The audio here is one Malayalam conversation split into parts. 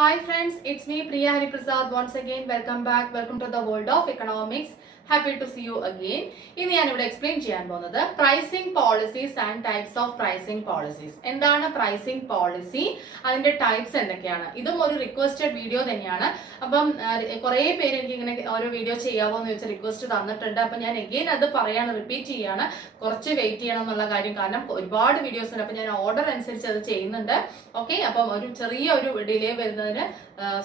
Hi friends, it's me Priya Hariprasad once again. Welcome back. Welcome to the world of economics. Happy to see you again. ഇന്ന് ഞാൻ ഇവിടെ എക്സ്പ്ലെയിൻ ചെയ്യാൻ പോകുന്നത് pricing policies and types of pricing policies. എന്താണ് പ്രൈസിംഗ് പോളിസി, അതിന്റെ ടൈപ്സ് എന്തൊക്കെയാണ്. ഇതും ഒരു റിക്വസ്റ്റഡ് വീഡിയോ തന്നെയാണ്. അപ്പം കുറേ പേര് എനിക്ക് ഇങ്ങനെ ഓരോ വീഡിയോ ചെയ്യാവോ എന്ന് ചോദിച്ച റിക്വസ്റ്റ് തന്നിട്ടുണ്ട്. അപ്പം ഞാൻ എഗെയിൻ അത് പറയാണ്, റിപ്പീറ്റ് ചെയ്യാണ്. കുറച്ച് വെയിറ്റ് ചെയ്യണം എന്നുള്ള കാര്യം, കാരണം ഒരുപാട് വീഡിയോസ് ഉണ്ട്. അപ്പം ഞാൻ ഓർഡർ അനുസരിച്ച് അത് ചെയ്യുന്നുണ്ട്. ഓക്കെ, അപ്പം ഒരു ചെറിയ ഒരു ഡിലേ വരുന്നതിന്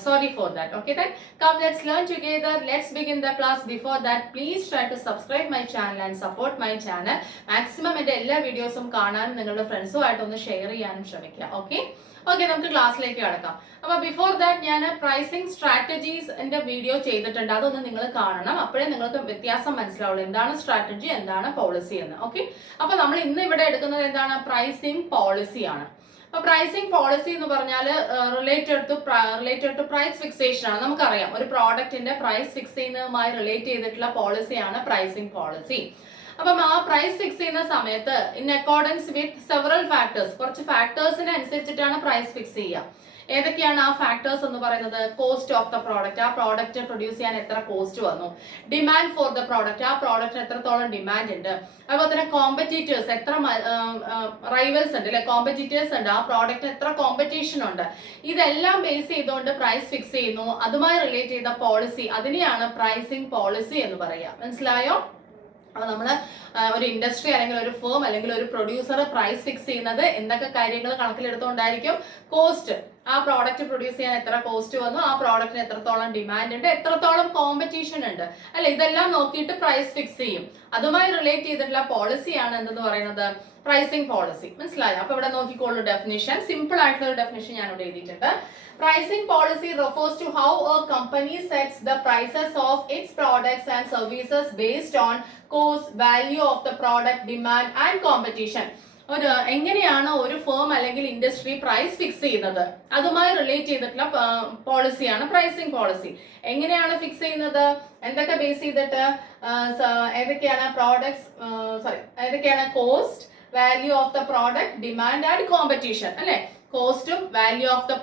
sorry for that. Okay then, come let's learn together. Let's begin the class. Before that, please try to subscribe my channel and support my channel. Maximum എൻ്റെ എല്ലാ വീഡിയോസും കാണാനും നിങ്ങളുടെ ഫ്രണ്ട്സുമായിട്ട് ഒന്ന് ഷെയർ ചെയ്യാനും ശ്രമിക്കുക. ഓക്കെ, നമുക്ക് ക്ലാസ്സിലേക്ക് കടക്കാം. അപ്പൊ ബിഫോർ ദാറ്റ് ഞാൻ പ്രൈസിംഗ് സ്ട്രാറ്റജീസ് എന്റെ വീഡിയോ ചെയ്തിട്ടുണ്ട്, അതൊന്ന് നിങ്ങൾ കാണണം. അപ്പോഴേ നിങ്ങൾക്ക് വ്യത്യാസം മനസ്സിലാവുള്ളൂ, എന്താണ് സ്ട്രാറ്റജി, എന്താണ് പോളിസി എന്ന്. ഓക്കെ, അപ്പൊ നമ്മൾ ഇന്ന് ഇവിടെ എടുക്കുന്നത് എന്താണ്, പ്രൈസിംഗ് പോളിസിയാണ്. പ്രൈസിംഗ് പോളിസി എന്ന് പറഞ്ഞാൽ റിലേറ്റഡ് ടു പ്രൈസ് ഫിക്സേഷൻ ആണ്. നമുക്കറിയാം, ഒരു പ്രോഡക്റ്റിന്റെ പ്രൈസ് ഫിക്സ് ചെയ്യുന്നതുമായി റിലേറ്റ് ചെയ്തിട്ടുള്ള പോളിസിയാണ് പ്രൈസിംഗ് പോളിസി. അപ്പം ആ പ്രൈസ് ഫിക്സ് ചെയ്യുന്ന സമയത്ത് in accordance with several factors, കുറച്ച് ഫാക്ടേഴ്സിനെ അനുസരിച്ചിട്ടാണ് പ്രൈസ് ഫിക്സ് ചെയ്യുക. ഏതൊക്കെയാണ് ആ ഫാക്ടേഴ്സ് എന്ന് പറയുന്നത്? കോസ്റ്റ് ഓഫ് ദ പ്രോഡക്റ്റ്, ആ പ്രോഡക്റ്റ് പ്രൊഡ്യൂസ് ചെയ്യാൻ എത്ര കോസ്റ്റ് വന്നു. ഡിമാൻഡ് ഫോർ ദ പ്രോഡക്റ്റ്, ആ പ്രോഡക്റ്റിന് എത്രത്തോളം ഡിമാൻഡ് ഉണ്ട്. അതുപോലെ തന്നെ കോമ്പറ്റീറ്റേഴ്സ്, എത്ര റൈവൽസ് ഉണ്ട് അല്ലെ, കോമ്പറ്റീറ്റേഴ്സ് ഉണ്ട്, ആ പ്രോഡക്റ്റിന് എത്ര കോമ്പറ്റീഷൻ ഉണ്ട്. ഇതെല്ലാം ബേസ് ചെയ്തുകൊണ്ട് പ്രൈസ് ഫിക്സ് ചെയ്യുന്നു. അതുമായി റിലേറ്റ് ചെയ്ത പോളിസി, അതിനെയാണ് പ്രൈസിംഗ് പോളിസി എന്ന് പറയുക. മനസ്സിലായോ? അപ്പൊ നമ്മള് ഒരു ഇൻഡസ്ട്രി അല്ലെങ്കിൽ ഒരു ഫേം അല്ലെങ്കിൽ ഒരു പ്രൊഡ്യൂസർ പ്രൈസ് ഫിക്സ് ചെയ്യുന്നത് എന്തൊക്കെ കാര്യങ്ങൾ കണക്കിലെടുത്തുകൊണ്ടായിരിക്കും? കോസ്റ്റ്, ആ പ്രോഡക്റ്റ് പ്രൊഡ്യൂസ് ചെയ്യാൻ എത്ര കോസ്റ്റ് വന്നു, ആ പ്രോഡക്റ്റിന് എത്രത്തോളം ഡിമാൻഡ് ഉണ്ട്, എത്രത്തോളം കോമ്പറ്റീഷൻ ഉണ്ട് അല്ലെ, ഇതെല്ലാം നോക്കിയിട്ട് പ്രൈസ് ഫിക്സ് ചെയ്യും. അതുമായി റിലേറ്റ് ചെയ്തിട്ടുള്ള പോളിസിയാണ് എന്തെന്ന് പറയുന്നത്, പ്രൈസിംഗ് പോളിസി. മനസ്സിലായോ? അപ്പൊ ഇവിടെ നോക്കിക്കോളൂ ഡെഫിനിഷൻ. സിമ്പിൾ ആയിട്ടുള്ള ഒരു ഡെഫിനിഷൻ ഞാൻ ഇവിടെ എഴുതിയിട്ടുണ്ട്. Pricing policy refers to how a company sets the prices of its products and services based on cost, value of the product, demand and competition. എങ്ങനെയാണ് ഒരു ഫേം അല്ലെങ്കിൽ ഇൻഡസ്ട്രി പ്രൈസ് ഫിക്സ് ചെയ്യുന്നത്, അതുമായി റിലേറ്റ് ചെയ്തിട്ടുള്ള പോളിസിയാണ് പ്രൈസിംഗ് പോളിസി. എങ്ങനെയാണ് ഫിക്സ് ചെയ്യുന്നത്, എന്തൊക്കെ ബേസ് ചെയ്തിട്ട്, ഏതൊക്കെയാണ് ഏതൊക്കെയാണ് cost, value of the product, demand and competition അല്ലെ. കോസ്റ്റും വാല്യൂ ഓഫ് ദ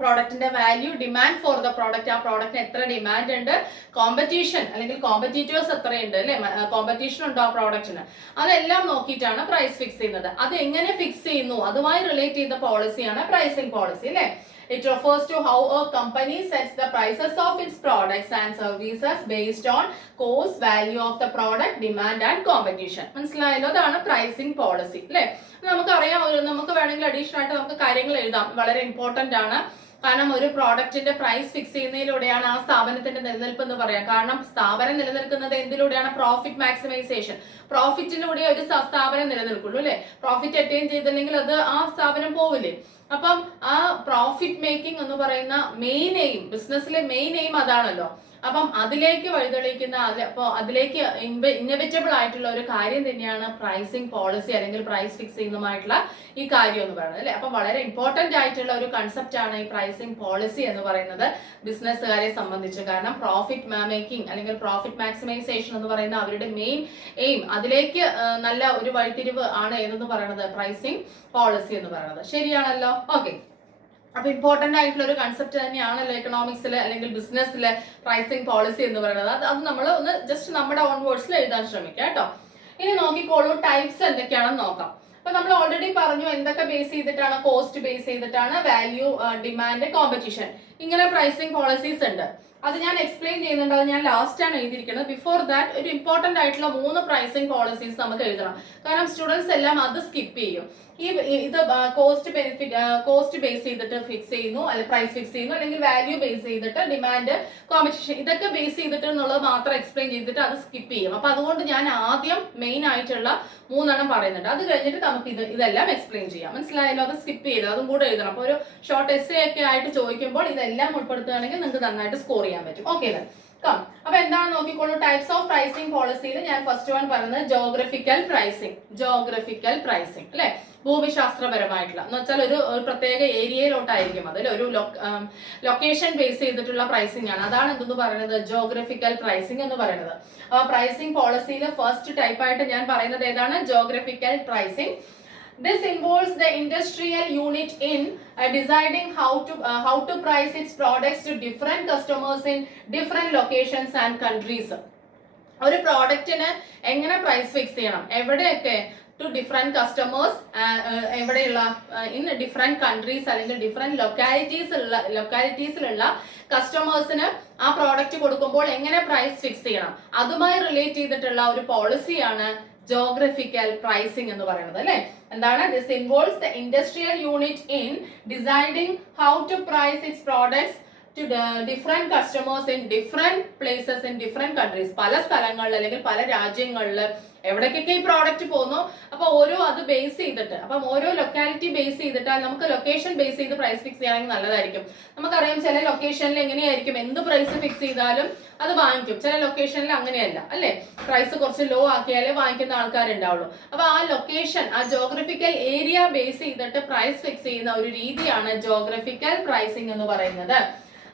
പ്രോഡക്റ്റിന്റെ value, demand for the product, ആ പ്രോഡക്റ്റിന് എത്ര ഡിമാൻഡ് ഉണ്ട്, കോമ്പറ്റീഷൻ അല്ലെങ്കിൽ കോമ്പറ്റീറ്റേഴ്സ് എത്രയുണ്ട് അല്ലെ, കോമ്പറ്റീഷൻ ഉണ്ടോ ആ പ്രോഡക്റ്റിന്, അതെല്ലാം നോക്കിയിട്ടാണ് പ്രൈസ് ഫിക്സ് ചെയ്യുന്നത്. അത് എങ്ങനെ ഫിക്സ് ചെയ്യുന്നു, അതുമായി റിലേറ്റ് ചെയ്ത പോളിസിയാണ് പ്രൈസിംഗ് പോളിസി അല്ലെ. It refers to how a company sets the prices of its products and services based on cost, value of the product, demand and competition. മനസ്സിലായല്ലോ? അതാണ് പ്രൈസിംഗ് പോളിസി അല്ലെ. നമുക്കറിയാം, നമുക്ക് വേണമെങ്കിൽ അഡീഷണൽ ആയിട്ട് നമുക്ക് കാര്യങ്ങൾ എഴുതാം, വളരെ ഇമ്പോർട്ടന്റ് ആണ്. കാരണം ഒരു പ്രോഡക്റ്റിന്റെ പ്രൈസ് ഫിക്സ് ചെയ്യുന്നതിലൂടെയാണ് ആ സ്ഥാപനത്തിന്റെ നിലനിൽപ്പ് എന്ന് പറയാം. കാരണം സ്ഥാപനം നിലനിൽക്കുന്നത് എന്തിലൂടെയാണ്? Profit maximisation. പ്രോഫിറ്റിലൂടെ ഒരു സ്ഥാപനം നിലനിൽക്കുള്ളൂ അല്ലെ. പ്രോഫിറ്റ് അറ്റൈൻ ചെയ്തില്ലെങ്കിൽ അത് ആ സ്ഥാപനം പോവില്ലേ. അപ്പം ആ പ്രോഫിറ്റ് മേക്കിംഗ് എന്ന് പറയുന്ന മെയിൻ എയിം, ബിസിനസ്സിലെ മെയിൻ എയിം അതാണല്ലോ. അപ്പം അതിലേക്ക് വഴിതെളിക്കുന്ന, അപ്പോൾ അതിലേക്ക് ഇന്നവിറ്റബിൾ ആയിട്ടുള്ള ഒരു കാര്യം തന്നെയാണ് പ്രൈസിംഗ് പോളിസി അല്ലെങ്കിൽ പ്രൈസ് ഫിക്സ് ചെയ്യുന്നതുമായിട്ടുള്ള ഈ കാര്യം എന്ന് പറയുന്നത് അല്ലെ. അപ്പം വളരെ ഇമ്പോർട്ടന്റ് ആയിട്ടുള്ള ഒരു കൺസെപ്റ്റ് ആണ് ഈ പ്രൈസിംഗ് പോളിസി എന്ന് പറയുന്നത് ബിസിനസ്സുകാരെ സംബന്ധിച്ച്. കാരണം പ്രോഫിറ്റ് മേക്കിംഗ് അല്ലെങ്കിൽ പ്രോഫിറ്റ് മാക്സിമൈസേഷൻ എന്ന് പറയുന്ന അവരുടെ മെയിൻ എയിം, അതിലേക്ക് നല്ല ഒരു വഴിത്തിരിവ് ആണ് ഏതെന്ന് പറയുന്നത് പ്രൈസിംഗ് പോളിസി എന്ന് പറയുന്നത്. ശരിയാണല്ലോ? ഓക്കെ, അപ്പൊ ഇമ്പോർട്ടന്റ് ആയിട്ടുള്ള ഒരു കൺസെപ്റ്റ് തന്നെയാണല്ലോ എക്കണോമിക്സിൽ അല്ലെങ്കിൽ ബിസിനസ്സിലെ പ്രൈസിംഗ് പോളിസി എന്ന് പറയുന്നത്. അത് നമ്മൾ ഒന്ന് ജസ്റ്റ് നമ്മുടെ ഓൺ വേർഡ്സിൽ എഴുതാൻ ശ്രമിക്കാം കേട്ടോ. ഇനി നോക്കിക്കോളൂ, ടൈപ്സ് എന്തൊക്കെയാണെന്ന് നോക്കാം. അപ്പൊ നമ്മൾ ഓൾറെഡി പറഞ്ഞു എന്തൊക്കെ ബേസ് ചെയ്തിട്ടാണ്, കോസ്റ്റ് ബേസ് ചെയ്തിട്ടാണ്, വാല്യൂ, ഡിമാൻഡ്, കോമ്പറ്റീഷൻ, ഇങ്ങനെ പ്രൈസിംഗ് പോളിസീസ് ഉണ്ട്. അത് ഞാൻ എക്സ്പ്ലെയിൻ ചെയ്യുന്നുണ്ട്, അത് ഞാൻ ലാസ്റ്റ് ആണ് എഴുതിയിരിക്കുന്നത്. ബിഫോർ ദാറ്റ് ഒരു ഇമ്പോർട്ടന്റ് ആയിട്ടുള്ള 3 പ്രൈസിംഗ് പോളിസീസ് നമുക്ക് എഴുതണം. കാരണം സ്റ്റുഡൻസ് എല്ലാം അത് സ്കിപ്പ് ചെയ്യും. ഇത് കോസ്റ്റ് ബേസ് ചെയ്തിട്ട് ഫിക്സ് ചെയ്യുന്നു, അല്ലെങ്കിൽ പ്രൈസ് ഫിക്സ് ചെയ്യുന്നു, അല്ലെങ്കിൽ വാല്യൂ ബേസ് ചെയ്തിട്ട്, ഡിമാൻഡ്, കോമ്പറ്റീഷൻ, ഇതൊക്കെ ബേസ് ചെയ്തിട്ട് എന്നുള്ളത് മാത്രം എക്സ്പ്ലെയിൻ ചെയ്തിട്ട് അത് സ്കിപ്പ് ചെയ്യും. അപ്പൊ അതുകൊണ്ട് ഞാൻ ആദ്യം മെയിൻ ആയിട്ടുള്ള 3 പറയുന്നുണ്ട്. അത് കഴിഞ്ഞിട്ട് നമുക്ക് ഇതെല്ലാം എക്സ്പ്ലെയിൻ ചെയ്യാം. മനസ്സിലായല്ലോ? അത് സ്കിപ്പ് ചെയ്ത് അതും കൂടെ എഴുതണം. അപ്പൊ ഒരു ഷോർട്ട് എസ്സേ ഒക്കെ ആയിട്ട് ചോദിക്കുമ്പോൾ ഇതെല്ലാം ഉൾപ്പെടുത്തുകയാണെങ്കിൽ നിങ്ങൾക്ക് നന്നായിട്ട് സ്കോർ ചെയ്യാൻ പറ്റും. ഓക്കെ, അപ്പൊ എന്താണ് നോക്കിക്കോളൂ, ടൈപ്സ് ഓഫ് പ്രൈസിംഗ് പോളിസിയിൽ ഞാൻ ഫസ്റ്റ് വൺ പറയുന്നത് ജോഗ്രഫിക്കൽ പ്രൈസിംഗ് അല്ലെ. ഭൂമിശാസ്ത്രപരമായിട്ടുള്ള എന്ന് വെച്ചാൽ ഒരു പ്രത്യേക ഏരിയയിലോട്ടായിരിക്കും അതിൽ ഒരു ലൊക്കേഷൻ ബേസ് ചെയ്തിട്ടുള്ള പ്രൈസിംഗ് ആണ്. അതാണ് എന്തെന്ന് പറയുന്നത്, ജോഗ്രഫിക്കൽ പ്രൈസിംഗ് എന്ന് പറയുന്നത്. പ്രൈസിംഗ് പോളിസിയിൽ ഫസ്റ്റ് ടൈപ്പ് ആയിട്ട് ഞാൻ പറയുന്നത് ഏതാണ്, geographical pricing. This involves the industrial unit in deciding how to price its products to different customers in different locations and countries. ഒരു പ്രോഡക്റ്റിന് എങ്ങനെ പ്രൈസ് ഫിക്സ് ചെയ്യണം, എവിടെയൊക്കെ ടു ഡിഫറെന്റ് കസ്റ്റമേഴ്സ്, എവിടെയുള്ള ഇൻ ഡിഫറെന്റ് കൺട്രീസ് അല്ലെങ്കിൽ ഡിഫറെന്റ് ലൊക്കാലിറ്റീസിലുള്ള കസ്റ്റമേഴ്സിന് ആ പ്രോഡക്റ്റ് കൊടുക്കുമ്പോൾ എങ്ങനെ പ്രൈസ് ഫിക്സ് ചെയ്യണം, അതുമായി റിലേറ്റ് ചെയ്തിട്ടുള്ള ഒരു പോളിസിയാണ് ജോഗ്രഫിക്കൽ പ്രൈസിംഗ് എന്ന് പറയുന്നത് അല്ലെ. എന്താണ്? This involves the industrial unit in deciding how to price its products to the different customers in different places in different countries. പല സ്ഥലങ്ങളിൽ അല്ലെങ്കിൽ പല രാജ്യങ്ങളിൽ എവിടേക്കൊക്കെ ഈ പ്രോഡക്റ്റ് പോകുന്നു, അപ്പൊ ഓരോ അത് ബേസ് ചെയ്തിട്ട്, അപ്പം ഓരോ ലൊക്കാലിറ്റി ബേസ് ചെയ്തിട്ട് നമുക്ക് ലൊക്കേഷൻ ബേസ് ചെയ്ത് പ്രൈസ് ഫിക്സ് ചെയ്യുകയാണെങ്കിൽ നല്ലതായിരിക്കും. നമുക്കറിയാം ചില ലൊക്കേഷനിൽ എങ്ങനെയായിരിക്കും, എന്ത് പ്രൈസ് ഫിക്സ് ചെയ്താലും അത് വാങ്ങിക്കും, ചില ലൊക്കേഷനിൽ അങ്ങനെയല്ല അല്ലെ, പ്രൈസ് കുറച്ച് ലോ ആക്കിയാലേ വാങ്ങിക്കുന്ന ആൾക്കാരുണ്ടാവുള്ളൂ. അപ്പൊ ആ ലൊക്കേഷൻ, ആ ജോഗ്രഫിക്കൽ ഏരിയ ബേസ് ചെയ്തിട്ട് പ്രൈസ് ഫിക്സ് ചെയ്യുന്ന ഒരു രീതിയാണ് ജോഗ്രഫിക്കൽ പ്രൈസിംഗ് എന്ന് പറയുന്നത്.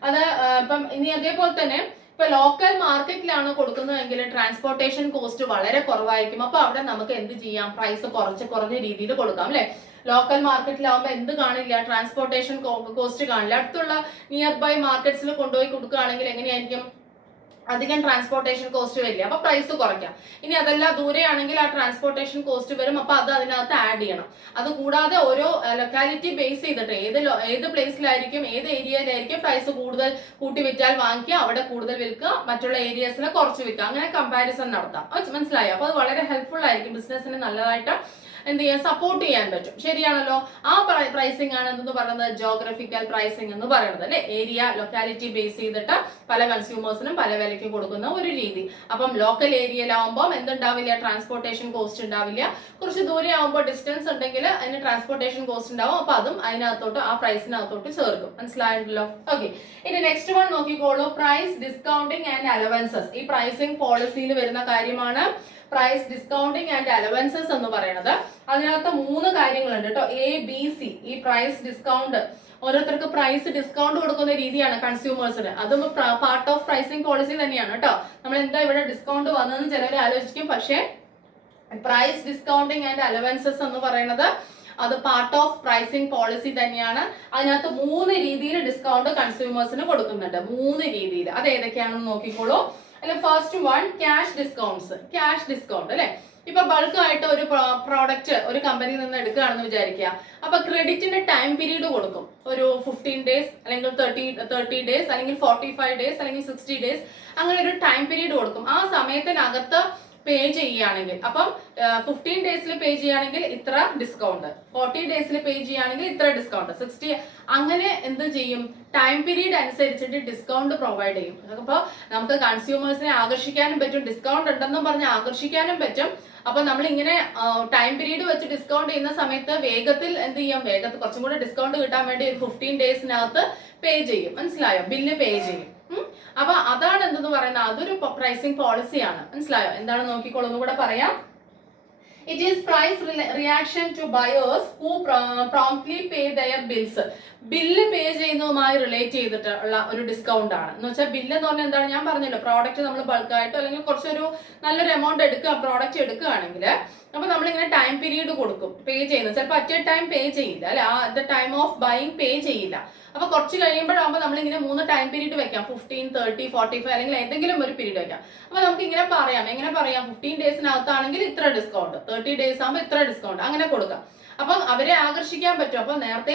അത് ഇപ്പം ഇനി അതേപോലെ തന്നെ ഇപ്പൊ ലോക്കൽ മാർക്കറ്റിലാണ് കൊടുക്കുന്നതെങ്കിൽ ട്രാൻസ്പോർട്ടേഷൻ കോസ്റ്റ് വളരെ കുറവായിരിക്കും. അപ്പൊ അവിടെ നമുക്ക് എന്ത് ചെയ്യാം, പ്രൈസ് കുറഞ്ഞ രീതിയിൽ കൊടുക്കാം അല്ലെ. ലോക്കൽ മാർക്കറ്റിലാവുമ്പോൾ എന്ത് കാണില്ല, ട്രാൻസ്പോർട്ടേഷൻ കോസ്റ്റ് കാണില്ല. അടുത്തുള്ള നിയർ ബൈ മാർക്കറ്റ്സിൽ കൊണ്ടുപോയി കൊടുക്കുകയാണെങ്കിൽ എങ്ങനെയായിരിക്കും, അധികം ട്രാൻസ്പോർട്ടേഷൻ കോസ്റ്റ് വരില്ല, അപ്പൊ പ്രൈസ് കുറയ്ക്കാം. ഇനി അതല്ല ദൂരെയാണെങ്കിൽ ആ ട്രാൻസ്പോർട്ടേഷൻ കോസ്റ്റ് വരും, അപ്പൊ അത് അതിനകത്ത് ആഡ് ചെയ്യണം. അത് കൂടാതെ ഓരോ ലൊക്കാലിറ്റി ബേസ് ചെയ്തിട്ട് ഏത് പ്ലേസിലായിരിക്കും, ഏത് ഏരിയയിലായിരിക്കും പ്രൈസ് കൂടുതൽ കൂട്ടി വിറ്റാൽ വാങ്ങിക്കുക, അവിടെ കൂടുതൽ വിൽക്കുക, മറ്റുള്ള ഏരിയസിൽ കുറച്ച് വിൽക്കുക, അങ്ങനെ കമ്പാരിസൺ നടത്താം. മനസ്സിലായോ? അപ്പൊ അത് വളരെ ഹെൽപ്ഫുൾ ആയിരിക്കും, ബിസിനസിന് നല്ലതായിട്ട് എന്ത് ചെയ്യാൻ, സപ്പോർട്ട് ചെയ്യാൻ പറ്റും. ശരിയാണല്ലോ? ആ പ്രൈസിംഗ് ആണ് എന്തെന്ന് പറയുന്നത്, ജോഗ്രഫിക്കൽ പ്രൈസിംഗ് എന്ന് പറയുന്നത് അല്ലെ. ഏരിയ, ലൊക്കാലിറ്റി ബേസ് ചെയ്തിട്ട് പല കൺസ്യൂമേഴ്സിനും പല വിലയ്ക്ക് കൊടുക്കുന്ന ഒരു രീതി. അപ്പം ലോക്കൽ ഏരിയയിലാവുമ്പോൾ എന്തുണ്ടാവില്ല, ട്രാൻസ്പോർട്ടേഷൻ കോസ്റ്റ് ഉണ്ടാവില്ല. കുറച്ച് ദൂരെ ആവുമ്പോൾ ഡിസ്റ്റൻസ് ഉണ്ടെങ്കിൽ അതിന് ട്രാൻസ്പോർട്ടേഷൻ കോസ്റ്റ് ഉണ്ടാവും, അപ്പൊ അതും അതിനകത്തോട്ട്, ആ പ്രൈസിനകത്തോട്ട് ചേർക്കും. മനസ്സിലായല്ലോ? ഓക്കെ. ഇനി നെക്സ്റ്റ് വൺ നോക്കിക്കോളൂ, പ്രൈസ് ഡിസ്കൗണ്ടിങ് ആൻഡ് അലവൻസസ്. ഈ പ്രൈസിംഗ് പോളിസിയിൽ വരുന്ന കാര്യമാണ് പ്രൈസ് ഡിസ്കൗണ്ടിങ് ആൻഡ് അലവൻസസ് എന്ന് പറയുന്നത്. അതിനകത്ത് 3 കാര്യങ്ങളുണ്ട് കേട്ടോ, ABC. ഈ പ്രൈസ് ഡിസ്കൗണ്ട്, ഓരോരുത്തർക്ക് പ്രൈസ് ഡിസ്കൗണ്ട് കൊടുക്കുന്ന രീതിയാണ് കൺസ്യൂമേഴ്സിന്, അതും പാർട്ട് ഓഫ് പ്രൈസിംഗ് പോളിസി തന്നെയാണ് കേട്ടോ. നമ്മൾ എന്താ ഇവിടെ ഡിസ്കൗണ്ട് വന്നതെന്ന് ചിലർ ആലോചിക്കും, പക്ഷേ പ്രൈസ് ഡിസ്കൗണ്ടിങ് ആൻഡ് അലവൻസസ് എന്ന് പറയുന്നത് അത് പാർട്ട് ഓഫ് പ്രൈസിംഗ് പോളിസി തന്നെയാണ്. അതിനകത്ത് 3 രീതിയിൽ ഡിസ്കൗണ്ട് കൺസ്യൂമേഴ്സിന് കൊടുക്കുന്നുണ്ട്. 3 രീതിയിൽ. അത് ഏതൊക്കെയാണെന്ന് നോക്കിക്കോളൂ. അല്ലെ, first one cash discounts. Cash discount അല്ലെ, ഇപ്പൊ ബൾക്ക് ആയിട്ട് ഒരു പ്രോഡക്റ്റ് ഒരു കമ്പനിയിൽ നിന്ന് എടുക്കുകയാണെന്ന് വിചാരിക്കുക. അപ്പൊ ക്രെഡിറ്റിന് ടൈം പീരീഡ് കൊടുക്കും, ഒരു 15 ഡേയ്സ് അല്ലെങ്കിൽ 30 ഡേയ്സ് അല്ലെങ്കിൽ 45 ഡേയ്സ് അല്ലെങ്കിൽ 60 ഡേയ്സ്, അങ്ങനെ ഒരു ടൈം പീരീഡ് കൊടുക്കും. ആ സമയത്തിനകത്ത് പേ ചെയ്യുകയാണെങ്കിൽ, അപ്പം 15 ഡേയ്സിൽ പേ ചെയ്യുകയാണെങ്കിൽ ഇത്ര ഡിസ്കൗണ്ട്, 40 ഡേയ്സിൽ പേ ചെയ്യുകയാണെങ്കിൽ ഇത്ര ഡിസ്കൗണ്ട്, 60, അങ്ങനെ എന്ത് ചെയ്യും, ടൈം പീരീഡ് അനുസരിച്ചിട്ട് ഡിസ്കൗണ്ട് പ്രൊവൈഡ് ചെയ്യും. അപ്പോൾ നമുക്ക് കൺസ്യൂമേഴ്സിനെ ആകർഷിക്കാനും പറ്റും, ഡിസ്കൗണ്ട് ഉണ്ടെന്നും പറഞ്ഞ് ആകർഷിക്കാനും പറ്റും. അപ്പൊ നമ്മൾ ഇങ്ങനെ ടൈം പീരീഡ് വെച്ച് ഡിസ്കൗണ്ട് ചെയ്യുന്ന സമയത്ത് വേഗത്തിൽ എന്ത് ചെയ്യാം, വേഗത്തിൽ കുറച്ചും കൂടെ ഡിസ്കൗണ്ട് കിട്ടാൻ വേണ്ടി ഒരു 15 ഡേയ്സിനകത്ത് പേ ചെയ്യും. മനസ്സിലായോ? ബില്ല് പേ ചെയ്യും. അപ്പൊ അതാണ് എന്തെന്ന് പറയുന്നത്, അതൊരു പ്രൈസിംഗ് പോളിസിയാണ്. മനസ്സിലായോ? എന്താണ് നോക്കിക്കോളൂ, ഒന്നുകൂടെ പറയാം. It is price reaction to buyers who promptly pay their bills. ബില്ല് പേ ചെയ്യുന്നതുമായി റിലേറ്റ് ചെയ്തിട്ടുള്ള ഒരു ഡിസ്കൗണ്ട് ആണ്. എന്ന് വെച്ചാൽ ബില്ല് എന്ന് പറഞ്ഞാൽ എന്താണ്, ഞാൻ പറഞ്ഞല്ലോ, പ്രോഡക്റ്റ് നമ്മൾ ബൾക്കായിട്ടോ അല്ലെങ്കിൽ കുറച്ചൊരു നല്ലൊരു എമൗണ്ട് പ്രോഡക്റ്റ് എടുക്കുകയാണെങ്കിൽ, അപ്പൊ നമ്മളിങ്ങനെ ടൈം പീരീഡ് കൊടുക്കും പേ ചെയ്യുന്നത്. ചിലപ്പോൾ അറ്റ് എ ടൈം പേ ചെയ്യില്ല അല്ലെ, ദ ടൈം ഓഫ് ബൈയിങ് പേ ചെയ്യില്ല. അപ്പൊ കുറച്ച് കഴിയുമ്പോഴാകുമ്പോൾ നമ്മളിങ്ങനെ 3 ടൈം പീരീഡ് വെക്കാം, 15, 30, 45 അല്ലെങ്കിൽ ഏതെങ്കിലും ഒരു പീരീഡ് വെക്കാം. അപ്പൊ നമുക്ക് ഇങ്ങനെ പറയാം, എങ്ങനെ പറയാം, 15 ഡേയ്സിനകത്താണെങ്കിൽ ഇത്ര ഡിസ്കൗണ്ട്, 30 ഡേയ്സ് ആകുമ്പോൾ ഇത്ര ഡിസ്കൗണ്ട്, അങ്ങനെ കൊടുക്കാം. അപ്പൊ അവരെ ആകർഷിക്കാൻ പറ്റും. അപ്പൊ നേരത്തെ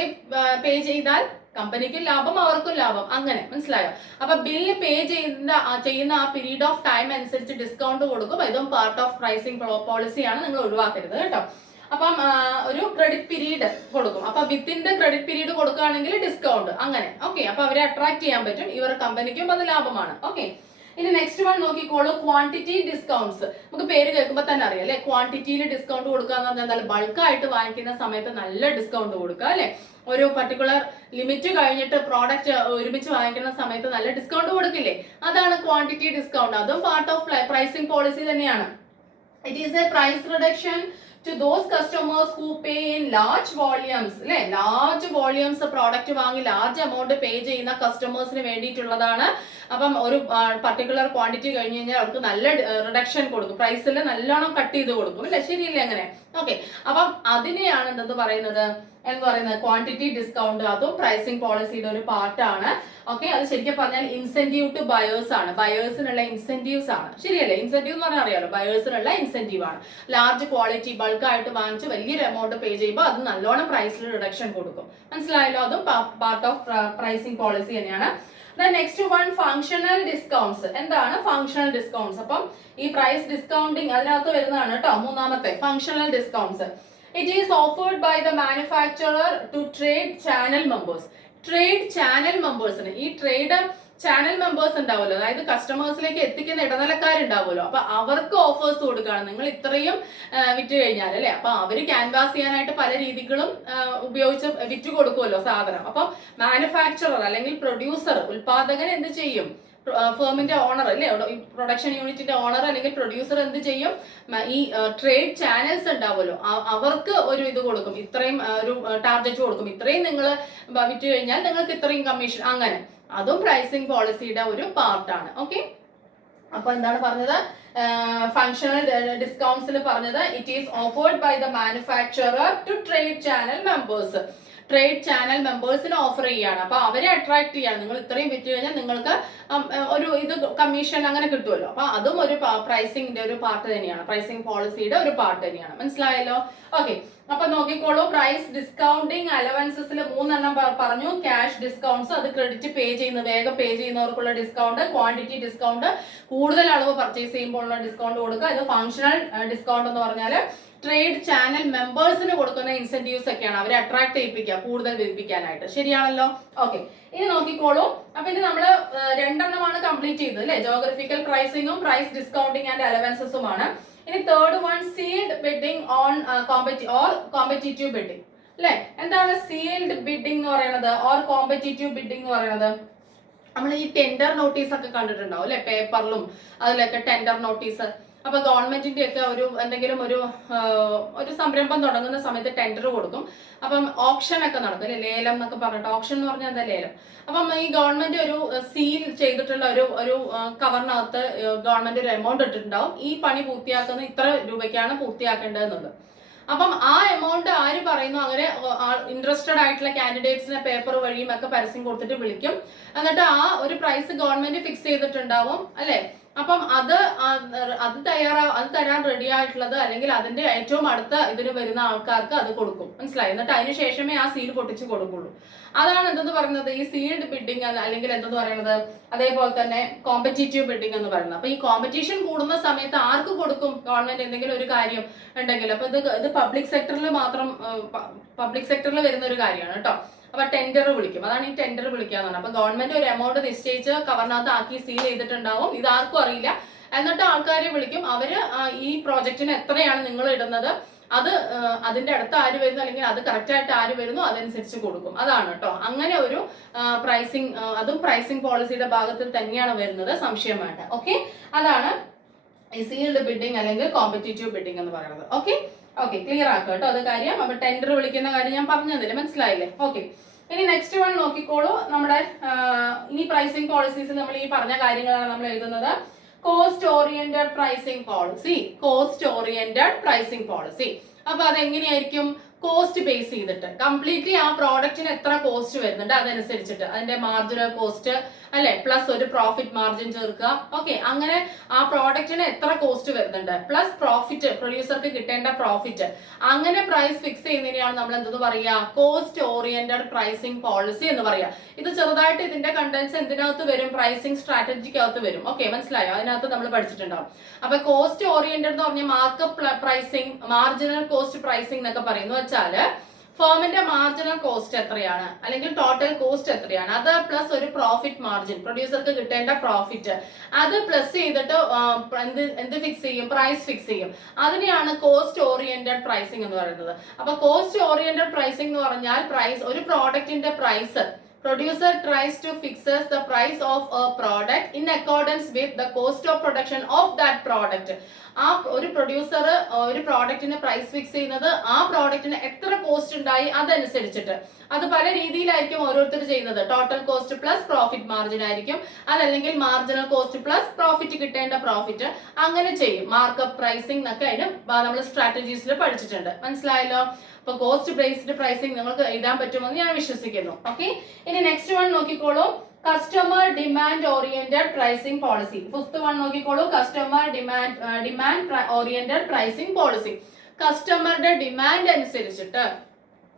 പേ ചെയ്താൽ കമ്പനിക്കും ലാഭം, അവർക്കും ലാഭം, അങ്ങനെ. മനസ്സിലായോ? അപ്പൊ ബില്ല് പേ ചെയ്യുന്ന ആ പീരീഡ് ഓഫ് ടൈം അനുസരിച്ച് ഡിസ്കൗണ്ട് കൊടുക്കും. ഇതും പാർട്ട് ഓഫ് പ്രൈസിംഗ് പോളിസിയാണ്, നിങ്ങൾ ഒഴിവാക്കരുത് കേട്ടോ. അപ്പം ഒരു ക്രെഡിറ്റ് പീരീഡ് കൊടുക്കും. അപ്പൊ വിത്തിൻ ദ ക്രെഡിറ്റ് പീരീഡ് കൊടുക്കുകയാണെങ്കിൽ ഡിസ്കൗണ്ട്, അങ്ങനെ. ഓക്കെ, അപ്പൊ അവരെ അട്രാക്ട് ചെയ്യാൻ പറ്റും, ഇവർ കമ്പനിക്കും അത് ലാഭമാണ്. ഓക്കെ. ഇനി നെക്സ്റ്റ് വൺ നോക്കിക്കോളൂ, ക്വാണ്ടിറ്റി ഡിസ്കൗണ്ട്സ്. നമുക്ക് പേര് കേൾക്കുമ്പോൾ തന്നെ അറിയാം അല്ലെ, ക്വാണ്ടിറ്റിയിൽ ഡിസ്കൗണ്ട് കൊടുക്കുക എന്ന് പറഞ്ഞാൽ ബൾക്കായിട്ട് വാങ്ങിക്കുന്ന സമയത്ത് നല്ല ഡിസ്കൗണ്ട് കൊടുക്കുക അല്ലെ. ഒരു പർട്ടിക്കുലർ ലിമിറ്റ് കഴിഞ്ഞിട്ട് പ്രോഡക്റ്റ് ഒരുമിച്ച് വാങ്ങിക്കുന്ന സമയത്ത് നല്ല ഡിസ്കൗണ്ട് കൊടുക്കില്ലേ, അതാണ് ക്വാണ്ടിറ്റി ഡിസ്കൗണ്ട്. അതും പാർട്ട് ഓഫ് പ്രൈസിംഗ് പോളിസി തന്നെയാണ്. It is a price reduction to those customers who pay in large volumes. അല്ലെ, ലാർജ് വോളിയൂംസ് പ്രോഡക്റ്റ് വാങ്ങി ലാർജ് എമൗണ്ട് പേ ചെയ്യുന്ന കസ്റ്റമേഴ്സിന് വേണ്ടിയിട്ടുള്ളതാണ്. അപ്പം ഒരു പർട്ടിക്കുലർ ക്വാണ്ടിറ്റി കഴിഞ്ഞ് കഴിഞ്ഞാൽ അവർക്ക് നല്ല റിഡക്ഷൻ കൊടുക്കും, പ്രൈസിൽ നല്ലോണം കട്ട് ചെയ്ത് കൊടുക്കും അല്ലെ. ശരിയല്ലേ? അങ്ങനെ ഓക്കെ, അപ്പം അതിനെയാണ് എന്തെന്ന് പറയുന്നത് ക്വാണ്ടിറ്റി ഡിസ്കൗണ്ട്. അതും പ്രൈസിംഗ് പോളിസിയുടെ ഒരു പാർട്ടാണ്. ഓക്കെ, അത് ശരിക്കും പറഞ്ഞാൽ ഇൻസെന്റീവ് ടു ബയേഴ്സ് ആണ്. ബയേഴ്സിനുള്ള ഇൻസെന്റീവ്സ് ആണ്, ശരിയല്ലേ? ഇൻസെന്റീവ് എന്ന് പറഞ്ഞാൽ അറിയാലോ, ബയേഴ്സിനുള്ള ഇൻസെന്റീവ് ആണ്. ലാർജ് ക്വാളിറ്റി ബൾക്ക് ആയിട്ട് വാങ്ങിച്ച് വലിയൊരു എമൗണ്ട് പേ ചെയ്യുമ്പോൾ അത് നല്ലോണം പ്രൈസിൽ റിഡക്ഷൻ കൊടുക്കും. മനസ്സിലായല്ലോ? അതും പാർട്ട് ഓഫ് പ്രൈസിംഗ് പോളിസി തന്നെയാണ്. Next one functional discounts. എന്താണ് ഫങ്ഷണൽ ഡിസ്കൗണ്ട്സ്? അപ്പം ഈ പ്രൈസ് ഡിസ്കൗണ്ടിങ് അതിനകത്ത് വരുന്നതാണ് കേട്ടോ, മൂന്നാമത്തെ functional discounts. It is offered by the manufacturer to trade channel members. Trade channel മെമ്പേഴ്സിന്, ഈ ട്രേഡ് ചാനൽ മെമ്പേഴ്സ് ഉണ്ടാവുമല്ലോ, അതായത് കസ്റ്റമേഴ്സിലേക്ക് എത്തിക്കുന്ന ഇടനിലക്കാരുണ്ടാവുമല്ലോ, അപ്പൊ അവർക്ക് ഓഫേഴ്സ് കൊടുക്കുകയാണ്. നിങ്ങൾ ഇത്രയും വിറ്റ് കഴിഞ്ഞാൽ അല്ലെ, അപ്പൊ അവര് ക്യാൻവാസ് ചെയ്യാനായിട്ട് പല രീതികളും ഉപയോഗിച്ച് വിറ്റ് കൊടുക്കുമല്ലോ സാധനം. അപ്പം മാനുഫാക്ചറർ അല്ലെങ്കിൽ പ്രൊഡ്യൂസർ, ഉൽപാദകൻ എന്ത് ചെയ്യും? ഫേമിന്റെ ഓണർ അല്ലെ, പ്രൊഡക്ഷൻ യൂണിറ്റിന്റെ ഓണർ അല്ലെങ്കിൽ പ്രൊഡ്യൂസർ എന്ത് ചെയ്യും? ഈ ട്രേഡ് ചാനൽസ് ഉണ്ടാവുമല്ലോ, അവർക്ക് ഒരു ഇത് കൊടുക്കും, ഇത്രയും ഒരു ടാർഗറ്റ് കൊടുക്കും, ഇത്രയും നിങ്ങൾ വിറ്റ് കഴിഞ്ഞാൽ നിങ്ങൾക്ക് ഇത്രയും കമ്മീഷൻ. അങ്ങനെ അതും പ്രൈസിംഗ് പോളിസിയുടെ ഒരു പാർട്ടാണ്. ഓക്കെ, അപ്പൊ എന്താണ് പറഞ്ഞത്? ഫങ്ഷണൽ ഡിസ്കൗണ്ട്സിൽ പറഞ്ഞത് it is offered by the manufacturer to trade channel members. Trade channel മെമ്പേഴ്സിന് ഓഫർ ചെയ്യാണ്. അപ്പൊ അവരെ അട്രാക്ട് ചെയ്യാണ്. നിങ്ങൾ ഇത്രയും വിറ്റ് കഴിഞ്ഞാൽ നിങ്ങൾക്ക് ഒരു ഇത് കമ്മീഷൻ അങ്ങനെ കിട്ടുമല്ലോ. അപ്പൊ അതും ഒരു പ്രൈസിംഗിന്റെ ഒരു പാർട്ട് തന്നെയാണ്, പ്രൈസിംഗ് പോളിസിയുടെ ഒരു പാർട്ട് തന്നെയാണ്. മനസ്സിലായല്ലോ? ഓക്കെ, അപ്പൊ നോക്കിക്കോളൂ. പ്രൈസ് ഡിസ്കൗണ്ടിങ് അലവൻസസിൽ 3 പറഞ്ഞു. ക്യാഷ് ഡിസ്കൗണ്ട്സ്, അത് ക്രെഡിറ്റ് പേ ചെയ്യുന്ന, വേഗം പേ ചെയ്യുന്നവർക്കുള്ള ഡിസ്കൗണ്ട്. ക്വാണ്ടിറ്റി ഡിസ്കൗണ്ട്, കൂടുതൽ അളവ് പർച്ചേസ് ചെയ്യുമ്പോഴുള്ള ഡിസ്കൗണ്ട് കൊടുക്കുക. ഇത് ഫങ്ഷണൽ ഡിസ്കൗണ്ട് എന്ന് പറഞ്ഞാൽ ട്രേഡ് ചാനൽ മെമ്പേഴ്സിന് കൊടുക്കുന്ന ഇൻസെന്റീവ്സ് ഒക്കെയാണ്, അവരെ അട്രാക്ട് ചെയ്യിപ്പിക്കുക, കൂടുതൽ വിൽപ്പിക്കാനായിട്ട്. ശരിയാണല്ലോ? ഓക്കെ, ഇനി നോക്കിക്കോളൂ. അപ്പൊ ഇനി നമ്മള് 2 കംപ്ലീറ്റ് ചെയ്തത് അല്ലെ, ജോഗ്രഫിക്കൽ പ്രൈസിംഗും പ്രൈസ് ഡിസ്കൗണ്ടിങ് ആൻഡ് അലവൻസസുമാണ്. ഇനി third one sealed bidding on competitive bidding അല്ലെ. എന്താണ് സീൽഡ് ബിഡിംഗ് എന്ന് പറയുന്നത് ഓർ കോമ്പറ്റീറ്റീവ് ബിഡിംഗ് എന്ന് പറയുന്നത്? നമ്മൾ ഈ ടെൻഡർ നോട്ടീസ് ഒക്കെ കണ്ടിട്ടുണ്ടാവും അല്ലെ, പേപ്പറിലും അതിലൊക്കെ ടെൻഡർ നോട്ടീസ്. അപ്പൊ ഗവൺമെന്റിന്റെ ഒക്കെ എന്തെങ്കിലും ഒരു സംരംഭം തുടങ്ങുന്ന സമയത്ത് ടെൻഡർ കൊടുക്കും. അപ്പം ഓപ്ഷൻ ഒക്കെ നടക്കും അല്ലെ, ലേലം എന്നൊക്കെ പറഞ്ഞിട്ട്. ഓപ്ഷൻ എന്ന് പറഞ്ഞാൽ എന്താ? ലേലം. അപ്പം ഈ ഗവൺമെന്റ് ഒരു സീൽ ചെയ്തിട്ടുള്ള ഒരു കവറിനകത്ത് ഗവൺമെന്റ് ഒരു എമൗണ്ട് ഇട്ടിട്ടുണ്ടാവും, ഈ പണി പൂർത്തിയാക്കുന്ന ഇത്ര രൂപയ്ക്കാണ് പൂർത്തിയാക്കേണ്ടതെന്നുള്ളത്. അപ്പം ആ എമൗണ്ട് ആര് പറയുന്നു, അങ്ങനെ ഇൻട്രസ്റ്റഡ് ആയിട്ടുള്ള കാൻഡിഡേറ്റ്സിനെ പേപ്പർ വഴിയും ഒക്കെ പരസ്യം കൊടുത്തിട്ട് വിളിക്കും. എന്നിട്ട് ആ ഒരു പ്രൈസ് ഗവൺമെന്റ് ഫിക്സ് ചെയ്തിട്ടുണ്ടാവും അല്ലെ. അപ്പം അത് തരാൻ റെഡി ആയിട്ടുള്ളത് അല്ലെങ്കിൽ അതിന്റെ ഏറ്റവും അടുത്ത ഇതിന് വരുന്ന ആൾക്കാർക്ക് അത് കൊടുക്കും. മനസ്സിലായി? എന്നിട്ട് അതിന് ശേഷമേ ആ സീൽ പൊട്ടിച്ച് കൊടുക്കുള്ളൂ. അതാണ് എന്തെന്ന് പറയുന്നത്, ഈ സീൽഡ് ബിഡിംഗ് അല്ലെങ്കിൽ എന്തെന്ന് പറയുന്നത്. അതേപോലെ തന്നെ കോമ്പറ്റീറ്റീവ് ബിഡിംഗ് എന്ന് പറയുന്നത്. അപ്പൊ ഈ കോമ്പറ്റീഷൻ കൂടുന്ന സമയത്ത് ആർക്ക് കൊടുക്കും? ഗവൺമെന്റ് എന്തെങ്കിലും ഒരു കാര്യം ഉണ്ടെങ്കിൽ. അപ്പൊ ഇത് പബ്ലിക് സെക്ടറിൽ മാത്രം, പബ്ലിക് സെക്ടറിൽ വരുന്ന ഒരു കാര്യമാണ് കേട്ടോ. അപ്പൊ ടെൻഡർ വിളിക്കും, അതാണ് ഈ ടെൻഡർ വിളിക്കാന്ന് പറഞ്ഞത്. അപ്പൊ ഗവൺമെന്റ് ഒരു എമൗണ്ട് നിശ്ചയിച്ച് കവറിനകത്ത് ആക്കി സീൽ ചെയ്തിട്ടുണ്ടാവും, ഇത് ആർക്കും അറിയില്ല. എന്നിട്ട് ആൾക്കാരെ വിളിക്കും, അവര് ഈ പ്രോജക്റ്റിന് എത്രയാണ് നിങ്ങൾ ഇടുന്നത്, അത് അതിന്റെ അടുത്ത് ആര് വരുന്നു അല്ലെങ്കിൽ അത് കറക്റ്റ് ആയിട്ട് ആര് വരുന്നു അതനുസരിച്ച് കൊടുക്കും. അതാണ് കേട്ടോ. അങ്ങനെ ഒരു പ്രൈസിങ്, അതും പ്രൈസിംഗ് പോളിസിയുടെ ഭാഗത്തിൽ തന്നെയാണ് വരുന്നത്, സംശയം വേണ്ട. ഓക്കെ, അതാണ് ഈ സീൽഡ് ബിഡിംഗ് അല്ലെങ്കിൽ കോമ്പറ്റീറ്റീവ് ബിഡിംഗ് എന്ന് പറയുന്നത്. ഓക്കെ, ക്ലിയർ ആക്കുക കേട്ടോ അത് കാര്യം. അപ്പൊ ടെൻഡർ വിളിക്കുന്ന കാര്യം ഞാൻ പറഞ്ഞു തന്നില്ലേ, മനസ്സിലായില്ലേ? ഓക്കെ, ഇനി നെക്സ്റ്റ് വൺ നോക്കിക്കോളൂ. നമ്മുടെ ഇനി പ്രൈസിംഗ് പോളിസീസ് നമ്മൾ ഈ പറഞ്ഞ കാര്യങ്ങളാണ് നമ്മൾ എഴുതുന്നത്. Cost oriented pricing policy, cost oriented pricing policy. അപ്പൊ അതെങ്ങനെയായിരിക്കും? കോസ്റ്റ് ബേസ് ചെയ്തിട്ട് കംപ്ലീറ്റ്ലി ആ പ്രോഡക്റ്റിന് എത്ര കോസ്റ്റ് വരുന്നുണ്ട് അതനുസരിച്ചിട്ട് അതിന്റെ മാർജിനൽ കോസ്റ്റ് അല്ലെ, പ്ലസ് ഒരു പ്രോഫിറ്റ് മാർജിൻ ചേർക്കുക. ഓക്കെ, അങ്ങനെ ആ പ്രോഡക്റ്റിന് എത്ര കോസ്റ്റ് വരുന്നുണ്ട് പ്ലസ് പ്രോഫിറ്റ്, പ്രൊഡ്യൂസർക്ക് കിട്ടേണ്ട പ്രോഫിറ്റ്, അങ്ങനെ പ്രൈസ് ഫിക്സ് ചെയ്യുന്നതിനെയാണ് നമ്മൾ എന്തെന്ന് പറയുക? കോസ്റ്റ് ഓറിയന്റഡ് പ്രൈസിംഗ് പോളിസി എന്ന് പറയാം. ഇത് ചെറുതായിട്ട് ഇതിന്റെ കണ്ടന്റ്സ് എന്തിനകത്ത് വരും? പ്രൈസിംഗ് സ്ട്രാറ്റജിക്കകത്ത് വരും. ഓക്കെ, മനസ്സിലായോ? അതിനകത്ത് നമ്മൾ പഠിച്ചിട്ടുണ്ടാവും. അപ്പൊ കോസ്റ്റ് ഓറിയന്റഡ് എന്ന് പറഞ്ഞാൽ markup pricing, marginal cost pricing എന്നൊക്കെ പറയുന്നു വെച്ചാല് ഫേമിന്റെ മാർജിനൽ കോസ്റ്റ് എത്രയാണ് അല്ലെങ്കിൽ ടോട്ടൽ കോസ്റ്റ് എത്രയാണ്, അത് പ്ലസ് ഒരു പ്രോഫിറ്റ് മാർജിൻ, പ്രൊഡ്യൂസർക്ക് കിട്ടേണ്ട പ്രോഫിറ്റ്, അത് പ്ലസ് ചെയ്തിട്ട് എന്ത് ഫിക്സ് ചെയ്യും? പ്രൈസ് ഫിക്സ് ചെയ്യും. അതിനെയാണ് കോസ്റ്റ് ഓറിയന്റഡ് പ്രൈസിംഗ് എന്ന് പറയുന്നത്. അപ്പൊ കോസ്റ്റ് ഓറിയന്റഡ് പ്രൈസിംഗ് എന്ന് പറഞ്ഞാൽ ഒരു പ്രോഡക്റ്റിന്റെ price Producer tries to fixes the price of a product in accordance with the cost of production of that product. ആ ഒരു പ്രൊഡ്യൂസർ ഒരു പ്രോഡക്റ്റിന് പ്രൈസ് ഫിക്സ് ചെയ്യുന്നത് ആ പ്രോഡക്റ്റിന് എത്ര കോസ്റ്റ് ഉണ്ടായി അതനുസരിച്ചിട്ട്. അത് പല രീതിയിലായിരിക്കും ഓരോരുത്തർ ചെയ്യുന്നത്. Total cost plus profit margin ആയിരിക്കും, അതല്ലെങ്കിൽ മാർജിനൽ കോസ്റ്റ് പ്ലസ് പ്രോഫിറ്റ് കിട്ടേണ്ട പ്രോഫിറ്റ്, അങ്ങനെ ചെയ്യും. മാർക്കപ്പ് പ്രൈസിംഗ് എന്നൊക്കെ അതിന് നമ്മൾ സ്ട്രാറ്റജീസിൽ പഠിച്ചിട്ടുണ്ട്. മനസ്സിലായല്ലോ? അപ്പൊ കോസ്റ്റ് ബേസ്ഡ് പ്രൈസിംഗ് നിങ്ങൾക്ക് എഴുതാൻ പറ്റുമെന്ന് ഞാൻ വിശ്വസിക്കുന്നു. ഓക്കെ, ഇനി നെക്സ്റ്റ് വൺ നോക്കിക്കോളൂ. Customer demand oriented pricing policy. Fifth one നോക്കിക്കോളൂ. Customer demand oriented pricing policy. കസ്റ്റമറുടെ ഡിമാൻഡ് അനുസരിച്ചിട്ട്,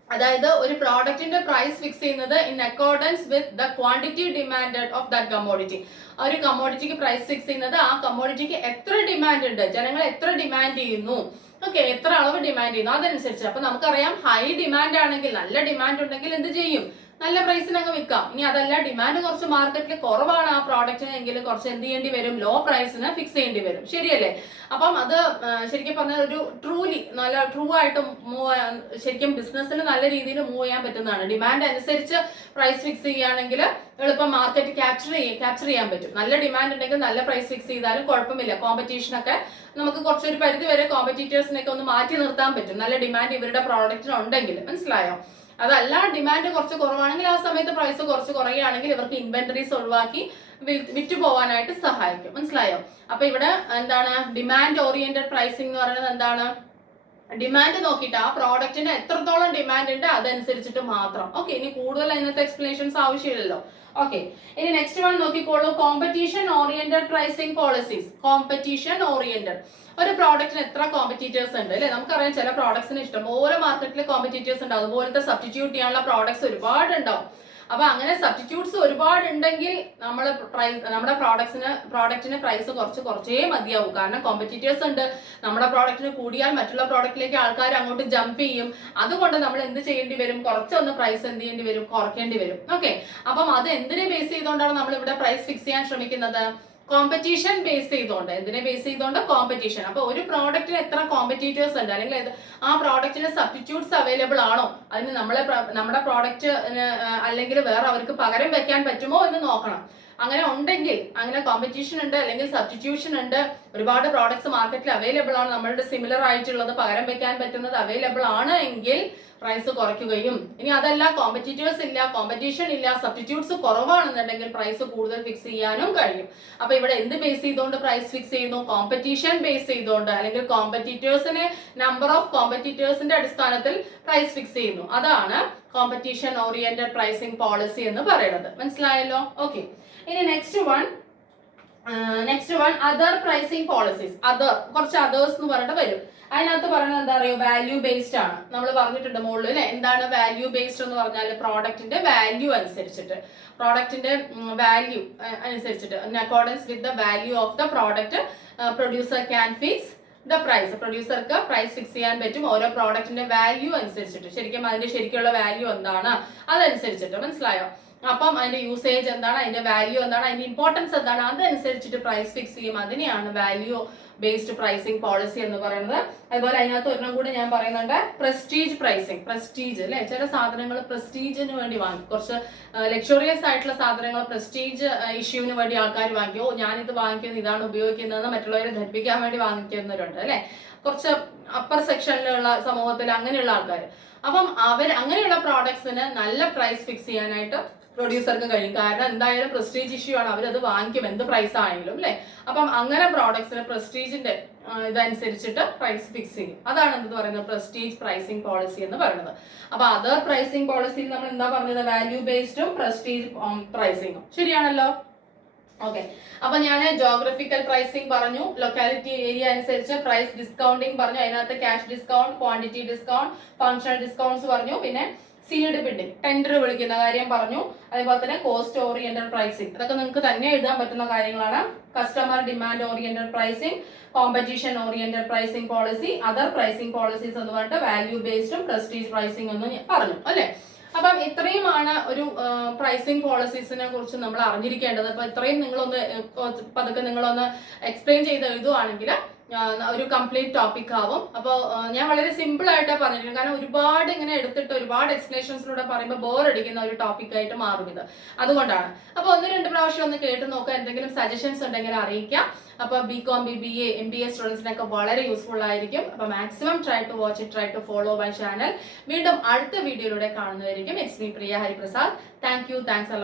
അതായത് ഒരു പ്രോഡക്റ്റിന്റെ പ്രൈസ് ഫിക്സ് ചെയ്യുന്നത് in accordance with the quantity demanded of that commodity. ഒരു കമ്മോഡിറ്റിക്ക് പ്രൈസ് ഫിക്സ് ചെയ്യുന്നത് ആ കമ്മോഡിറ്റിക്ക് എത്ര ഡിമാൻഡ് ഉണ്ട്, ജനങ്ങൾ എത്ര ഡിമാൻഡ് ചെയ്യുന്നു, ഓക്കെ, എത്ര അളവ് ഡിമാൻഡ് ചെയ്യുന്നു അതനുസരിച്ച്. അപ്പൊ നമുക്കറിയാം ഹൈ ഡിമാൻഡ് ആണെങ്കിൽ, നല്ല ഡിമാൻഡ് ഉണ്ടെങ്കിൽ എന്ത് ചെയ്യും, നല്ല പ്രൈസിന് അങ്ങ് വിൽക്കാം. ഇനി അതല്ല ഡിമാൻഡ് കുറച്ച് മാർക്കറ്റിൽ കുറവാണ് ആ പ്രോഡക്റ്റിന് എങ്കിൽ കുറച്ച് എന്ത് ചെയ്യേണ്ടി വരും, ലോ പ്രൈസിന് ഫിക്സ് ചെയ്യേണ്ടി വരും. ശരിയല്ലേ? അപ്പം അത് ശരിക്കും പറഞ്ഞാൽ ഒരു ട്രൂലി നല്ല ട്രൂ ആയിട്ട് ശരിക്കും ബിസിനസ്സിന് നല്ല രീതിയിൽ മൂവ് ചെയ്യാൻ പറ്റുന്നതാണ്. ഡിമാൻഡ് അനുസരിച്ച് പ്രൈസ് ഫിക്സ് ചെയ്യുകയാണെങ്കിൽ എളുപ്പം മാർക്കറ്റ് ക്യാപ്ചർ ചെയ്യാൻ പറ്റും. നല്ല ഡിമാൻഡ് ഉണ്ടെങ്കിൽ നല്ല പ്രൈസ് ഫിക്സ് ചെയ്താലും കുഴപ്പമില്ല. കോമ്പറ്റീഷനൊക്കെ നമുക്ക് കുറച്ചൊരു പരിധി വരെ കോമ്പറ്റീറ്റേഴ്സിനൊക്കെ ഒന്ന് മാറ്റി നിർത്താൻ പറ്റും, നല്ല ഡിമാൻഡ് ഇവരുടെ പ്രോഡക്റ്റിന് ഉണ്ടെങ്കിൽ. മനസ്സിലായോ? അതല്ല ഡിമാൻഡ് കുറച്ച് കുറവാണെങ്കിൽ ആ സമയത്ത് പ്രൈസ് കുറച്ച് കുറയുകയാണെങ്കിൽ ഇവർക്ക് ഇൻവെന്ററീസ് ഒഴിവാക്കി വിറ്റ് പോകാനായിട്ട് സഹായിക്കും. മനസ്സിലായോ? അപ്പൊ ഇവിടെ എന്താണ് ഡിമാൻഡ് ഓറിയന്റഡ് പ്രൈസിംഗ് എന്ന് പറയുന്നത്? എന്താണ്, ഡിമാൻഡ് നോക്കിയിട്ട് ആ പ്രോഡക്റ്റിന് എത്രത്തോളം ഡിമാൻഡ് ഉണ്ട് അതനുസരിച്ചിട്ട് മാത്രം. ഓക്കെ, ഇനി കൂടുതൽ അതിനകത്ത് എക്സ്പ്ലനേഷൻസ് ആവശ്യമില്ലല്ലോ. ഓക്കെ, ഇനി നെക്സ്റ്റ് വൺ നോക്കിക്കോളൂ. Competition oriented pricing policies. Competition oriented, ഒരു പ്രോഡക്റ്റിന് എത്ര കോമ്പറ്റീറ്റേഴ്സ് ഉണ്ട് അല്ലെ? നമുക്കറിയാം ചില പ്രോഡക്ട്സിന് ഇഷ്ടം ഓരോ മാർക്കറ്റിൽ കോമ്പറ്റീറ്റേഴ്സ് ഉണ്ട്, അതുപോലത്തെ സബ്സ്റ്റിറ്റ്യൂട്ട് ചെയ്യാനുള്ള പ്രോഡക്ട്സ് ഒരുപാട് ഉണ്ടാവും. അപ്പൊ അങ്ങനെ സബ്സ്റ്റിറ്റ്യൂട്ട്സ് ഒരുപാട് ഉണ്ടെങ്കിൽ നമ്മുടെ പ്രോഡക്റ്റിന് പ്രൈസ് കുറച്ചേ മതിയാവും. കാരണം കോമ്പറ്റീറ്റേഴ്സ് ഉണ്ട്. നമ്മുടെ പ്രോഡക്റ്റിന് കൂടിയാൽ മറ്റുള്ള പ്രോഡക്റ്റിലേക്ക് ആൾക്കാർ അങ്ങോട്ട് ജമ്പ് ചെയ്യും. അതുകൊണ്ട് നമ്മൾ എന്ത് ചെയ്യേണ്ടി വരും, കുറച്ചൊന്ന് പ്രൈസ് എന്ത് ചെയ്യേണ്ടി വരും, കുറയ്ക്കേണ്ടി വരും. ഓക്കെ, അപ്പം അത് എന്തിനെ ബേസ് ചെയ്തുകൊണ്ടാണ് നമ്മൾ ഇവിടെ പ്രൈസ് ഫിക്സ് ചെയ്യാൻ ശ്രമിക്കുന്നത്? കോമ്പറ്റീഷൻ ബേസ് ചെയ്തോണ്ട്. എന്തിനെ ബേസ് ചെയ്തോണ്ട്? കോമ്പറ്റീഷൻ. അപ്പൊ ഒരു പ്രോഡക്റ്റിന് എത്ര കോമ്പറ്റീറ്റേഴ്സ് ഉണ്ട്, അല്ലെങ്കിൽ ആ പ്രോഡക്റ്റിന് സബ്സ്റ്റിറ്റ്യൂട്ട്സ് അവൈലബിൾ ആണോ, അതിന് നമ്മുടെ പ്രോഡക്റ്റ് അല്ലെങ്കിൽ വേറെ അവർക്ക് പകരം വെക്കാൻ പറ്റുമോ എന്ന് നോക്കണം. അങ്ങനെ ഉണ്ടെങ്കിൽ, അങ്ങനെ കോമ്പറ്റീഷൻ ഉണ്ട് അല്ലെങ്കിൽ സബ്സ്റ്റിറ്റ്യൂഷൻ ഉണ്ട്, ഒരുപാട് പ്രോഡക്ട്സ് മാർക്കറ്റിൽ അവൈലബിൾ ആണ്, നമ്മളുടെ സിമിലർ ആയിട്ടുള്ളത് പകരം വെക്കാൻ പറ്റുന്നത് അവൈലബിൾ ആണ് എങ്കിൽ പ്രൈസ് കുറയ്ക്കുകയും, ഇനി അതല്ല കോമ്പറ്റീറ്റേഴ്സ് ഇല്ല, കോമ്പറ്റീഷൻ ഇല്ല, സബ്സ്റ്റിറ്റ്യൂട്ട്സ് കുറവാണെന്നുണ്ടെങ്കിൽ പ്രൈസ് കൂടുതൽ ഫിക്സ് ചെയ്യാനും കഴിയും. അപ്പൊ ഇവിടെ എന്ത് ബേസ് ചെയ്തുകൊണ്ട് പ്രൈസ് ഫിക്സ് ചെയ്യുന്നു? കോമ്പറ്റീഷൻ ബേസ് ചെയ്തുകൊണ്ട്, അല്ലെങ്കിൽ കോമ്പറ്റീറ്റേഴ്സിനെ നമ്പർ ഓഫ് കോമ്പറ്റീറ്റേഴ്സിന്റെ അടിസ്ഥാനത്തിൽ പ്രൈസ് ഫിക്സ് ചെയ്യുന്നു. അതാണ് കോമ്പറ്റീഷൻ ഓറിയന്റഡ് പ്രൈസിംഗ് പോളിസി എന്ന് പറയുന്നത്. മനസ്സിലായല്ലോ? ഓക്കെ, ഇനി next one other pricing policies. കുറച്ച് അതേഴ്സ് എന്ന് പറഞ്ഞിട്ട് വരും. അതിനകത്ത് പറയുന്നത് എന്താ പറയുക, വാല്യൂ ബേസ്ഡ് ആണ്. നമ്മൾ പറഞ്ഞിട്ടുണ്ട് മുകളിൽ അല്ലെ, എന്താണ് വാല്യൂ ബേസ്ഡ് എന്ന് പറഞ്ഞാൽ പ്രോഡക്റ്റിന്റെ വാല്യൂ അനുസരിച്ചിട്ട്, in accordance with the value of the product producer can fix the price. പ്രൊഡ്യൂസർക്ക് പ്രൈസ് ഫിക്സ് ചെയ്യാൻ പറ്റും ഓരോ പ്രോഡക്റ്റിന്റെ വാല്യൂ അനുസരിച്ചിട്ട്. ശരിക്കും അതിന്റെ ശരിക്കുള്ള വാല്യൂ എന്താണ് അതനുസരിച്ചിട്ട്. മനസ്സിലായോ? അപ്പം അതിന്റെ യൂസേജ് എന്താണ്, അതിന്റെ വാല്യൂ എന്താണ്, അതിന്റെ ഇമ്പോർട്ടൻസ് എന്താണ്, അതനുസരിച്ചിട്ട് പ്രൈസ് ഫിക്സ് ചെയ്യും. അതിനെയാണ് വാല്യൂ ബേസ്ഡ് പ്രൈസിംഗ് പോളിസി എന്ന് പറയുന്നത്. അതുപോലെ അതിനകത്ത് ഒരെണ്ണം കൂടി ഞാൻ പറയുന്നുണ്ട്, പ്രസ്റ്റീജ് പ്രൈസിംഗ്. പ്രസ്റ്റീജ് അല്ലെ, ചില സാധനങ്ങൾ പ്രസ്റ്റീജിന് വേണ്ടി വാങ്ങി, കുറച്ച് ലക്ഷറിയസ് ആയിട്ടുള്ള സാധനങ്ങൾ പ്രസ്റ്റീജ് ഇഷ്യൂവിന് വേണ്ടി ആൾക്കാർ വാങ്ങിക്കോ, ഞാനിത് വാങ്ങിക്കുന്നത് ഇതാണ് ഉപയോഗിക്കുന്നതെന്ന് മറ്റുള്ളവരെ ധരിപ്പിക്കാൻ വേണ്ടി വാങ്ങിക്കുന്നവരുണ്ട് അല്ലെ, കുറച്ച് അപ്പർ സെക്ഷനിലുള്ള സമൂഹത്തിൽ അങ്ങനെയുള്ള ആൾക്കാർ. അപ്പം അങ്ങനെയുള്ള പ്രോഡക്ട്സിന് നല്ല പ്രൈസ് ഫിക്സ് ചെയ്യാനായിട്ട് പ്രൊഡ്യൂസർക്ക് കഴിയും. കാരണം എന്തായാലും പ്രസ്റ്റീജ് ഇഷ്യൂ ആണ്, അവരത് വാങ്ങിക്കും എന്ത് പ്രൈസ് ആണെങ്കിലും അല്ലെ. അപ്പം അങ്ങനെ പ്രോഡക്ട്സിന് പ്രസ്റ്റീജിന്റെ ഇതനുസരിച്ചിട്ട് പ്രൈസ് ഫിക്സ് ചെയ്യും. അതാണ് എന്ത് പറയുന്നത്, പ്രസ്റ്റീജ് പ്രൈസിംഗ് പോളിസി എന്ന് പറയുന്നത്. അപ്പൊ അതർ പ്രൈസിംഗ് പോളിസിയിൽ നമ്മൾ എന്താ പറഞ്ഞത്, വാല്യൂ ബേസ്ഡും പ്രസ്റ്റീജ് പ്രൈസിംഗും. ശരിയാണല്ലോ? ഓക്കെ, അപ്പൊ ഞാൻ ജോഗ്രഫിക്കൽ പ്രൈസിംഗ് പറഞ്ഞു, ലൊക്കാലിറ്റി ഏരിയ അനുസരിച്ച് പ്രൈസ് ഡിസ്കൗണ്ടിങ് പറഞ്ഞു, അതിനകത്ത് cash discount, quantity discount, functional discounts പറഞ്ഞു, പിന്നെ സീൽഡ് ബിഡിംഗ് ടെൻഡർ വിളിക്കുന്ന കാര്യം പറഞ്ഞു, അതേപോലെ തന്നെ കോസ്റ്റ് ഓറിയന്റഡ് പ്രൈസിംഗ്. ഇതൊക്കെ നിങ്ങൾക്ക് തന്നെ എഴുതാൻ പറ്റുന്ന കാര്യങ്ങളാണ്. Customer demand oriented pricing, competition oriented pricing policy, other pricing policies എന്ന് പറഞ്ഞിട്ട് വാല്യൂ ബേസ്ഡും പ്രസ്റ്റീജ് പ്രൈസിംഗ് എന്ന് പറഞ്ഞു അല്ലെ. അപ്പം ഇത്രയുമാണ് ഒരു പ്രൈസിംഗ് പോളിസീസിനെ കുറിച്ച് നമ്മൾ അറിഞ്ഞിരിക്കേണ്ടത്. അപ്പൊ ഇത്രയും നിങ്ങളൊന്ന് പതുക്കെ നിങ്ങളൊന്ന് എക്സ്പ്ലെയിൻ ചെയ്ത് എഴുതുവാണെങ്കിൽ ഒരു കംപ്ലീറ്റ് ടോപ്പിക് ആവും. അപ്പോൾ ഞാൻ വളരെ സിമ്പിൾ ആയിട്ടാണ് പറഞ്ഞിരിക്കുന്നത്, കാരണം ഒരുപാട് ഇങ്ങനെ എടുത്തിട്ട് ഒരുപാട് എക്സ്പ്ലനേഷൻസിലൂടെ പറയുമ്പോൾ ബോർ അടിക്കുന്ന ഒരു ടോപ്പിക് ആയിട്ട് മാറും ഇത്. അതുകൊണ്ടാണ്. അപ്പോൾ 1-2 പ്രാവശ്യം ഒന്ന് കേട്ട് നോക്കുക. എന്തെങ്കിലും സജഷൻസ് ഉണ്ടെങ്കിൽ അറിയിക്കാം. അപ്പോൾ BCom BBA MBA സ്റ്റുഡൻസിനൊക്കെ വളരെ യൂസ്ഫുൾ ആയിരിക്കും. അപ്പോൾ maximum try to watch it, try to follow my channel. വീണ്ടും അടുത്ത വീഡിയോയിലൂടെ കാണുന്നതായിരിക്കും. It's me Priya Hariprasad. Thank you. Thanks allot.